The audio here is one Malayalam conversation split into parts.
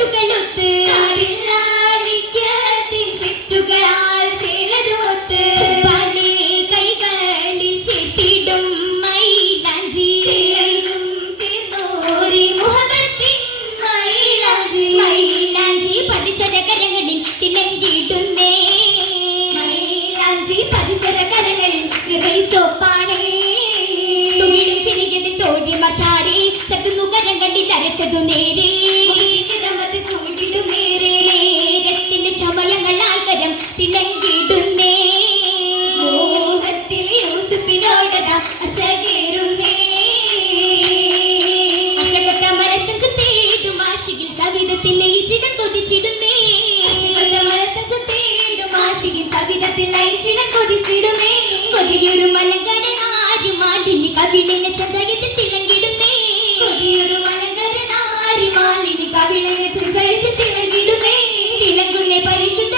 പാട്ടുകളൊത്ത് ചുറ്റുകളാൽ ശീലതുമൊത്ത് പലേ കൈകളിൽ ചേർത്തിടും മൈലാഞ്ചി ചേർന്നോരി മുഹബത്തിൻ മൈലാഞ്ചി മൈലാഞ്ചി പതിച്ചര കരങ്ങളിൽ തിളങ്ങിയിടുന്നേ മൈലാഞ്ചി പതിച്ചര കരങ്ങളിൽ നിറയിച്ചോപ്പാണേ തുകിടും ചിരികതിൽ തോഴി മർഷാരെ ചത്തുന്നു കരങ്ങളിൽ അരച്ചതു നേരെ തിളങ്ങിടുന്നേ മോഹത്തിൽ യൂസുഫിനോടതാ അശകേറുന്നേ അശകത്ത മരത്തഞ്ച് തേടും ആശികിൽ സവിധത്തിൽ ലയിച്ചിടം കൊതിച്ചിടുന്നേ മരത്തഞ്ച് തേടും ആശികിൽ സവിധത്തിൽ ലയിച്ചിടം കൊതിച്ചിടുന്നേ കൊതിയൊരു മലങ്കരനാരി മാലിനി കവിളിനെ ചഞ്ചയത്തിൽ തിളങ്ങിടുന്നേ കൊതിയൊരു മലങ്കരനാരി മാലിനി കവിളിനെ ചഞ്ചയത്തിൽ തിളങ്ങിടുന്നേ തിളങ്ങുന്നേ പരിശുദ്ധ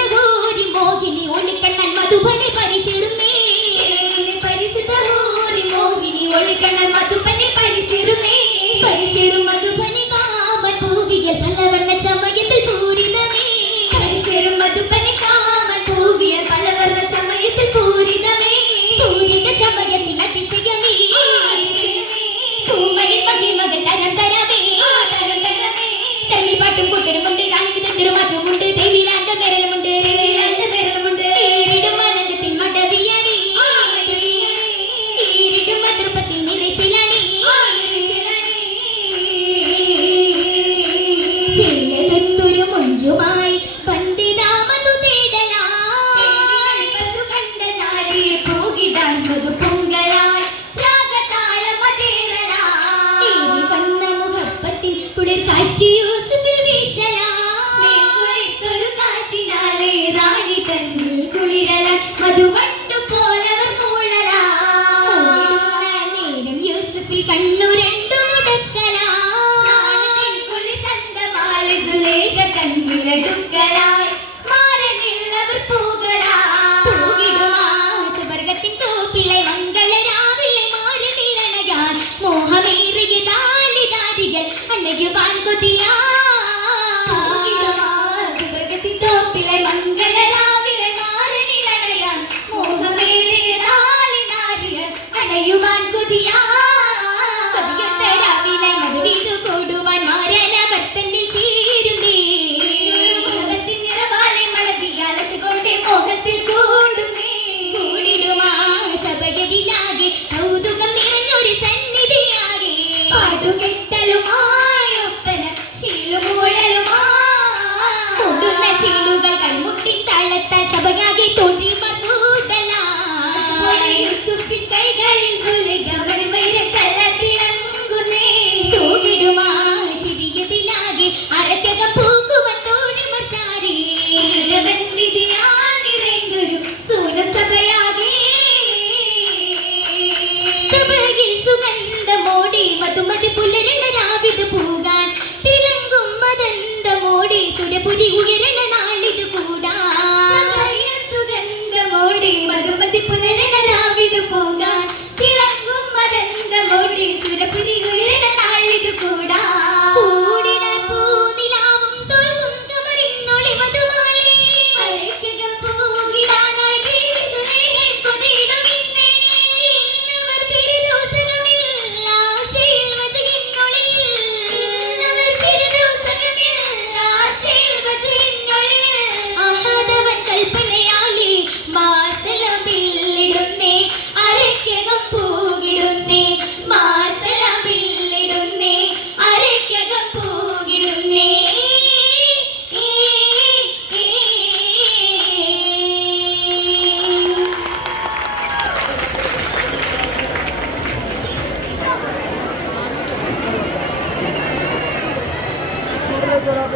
മോഹിനി ഒളിക്കണ്ണൻ മധുബനെ പരിശീറുന്നേ പരിശുദ്ധ ഹൂരി മോഹിനി ഒളിക്കണ്ണൻ മധുബനെ പരിശീറുന്നേ പരിശീറും മധുബനെ കാമൻ പൂവിയൽ പലവർണ്ണ ചമയത്തിൽ പൂരിതമേ പരിശീറും മധുബനെ കാമൻ പൂവിയൽ പലവർണ്ണ ചമയത്തിൽ പൂരിതമേ പൂരിത ചമയത്തിൽ അതിശയമേ പൂമയിൽ മഹിമകൾ തരം തരമേ തള്ളിപ്പാട്ടും കൂട്ടരുമുണ്ട് രാണിക്ക് മാറ്റമുണ്ട് ദേവിരാന്റെ വിരലുമുണ്ട് മഞ്ജുമായി പണ്ഡിതാമതു തേടലാ കണ്ട നാരിയെ പോകിടാൻ മധു പൊങ്കലായി രാഗതാളമതേറലാ വന്ന മുഹബത്തിൻ കുളിർ കാറ്റി യൂസുഫിൽ വീശലാ കുളിർത്തൊരു കാറ്റിനാലെ റാണി കണ്ണിൽ കുളിരലാ മധുവട്ടു പോലവർ മൂളലാ നേരം യൂസുഫിൽ കണ്ണു രണ്ടു മുടക്കലാ കണ്ണിലടുക്കലായി മാരനില്ലവർ സുവർഗത്തിൻ തോപ്പിലെ മംഗളരാവിലെ മാരനിലണയാൻ മോഹമേറിയ താലിതാരികൾ അണയുവാൻ കൊതിയാ സുവർഗത്തിൻ തോപ്പിലെ മംഗളരാവിലെ മാരനിലണയാൻ മോഹമേറിയ താലിതാരികൾ അണയുവാൻ കൊതിയാ കൊതിയൊത്തരാവിലെ മധുവീതു കൂടുവാൻ മാരന ഭക്തനിൽ ചേരുന്നേ മോഹത്തിൽ കൂടിടുമാ സഭയരിലാകെ കൗതുകം നിറഞ്ഞൊരു സന്നിധിയാകെ പാടുകെട്ടലുമായി ഒപ്പന ശീലുമൂഴലുമാടുന്ന ശീലുകൾ കൺമുട്ടിൻ താളത്താൽ സഭയാകെ തോന്നി മധുടലാ യൂസുഫിൻ കൈകളിൽ സുലൈഖവൻ വൈരക്കള്ളത്തിളങ്ങുന്നേ തൂകിടുമാ ചിരിയതിലാകെ അരക്കകം പൂക്കുവൻ തോണി മർഷാരി വിധിയാ സഭയിൽ സുഗന്ധമോടി മധുമതി പുലരണ രാവിത് പൂകാൻ തിളങ്ങും മദന്തമോടി സുരപുരി ഉയർ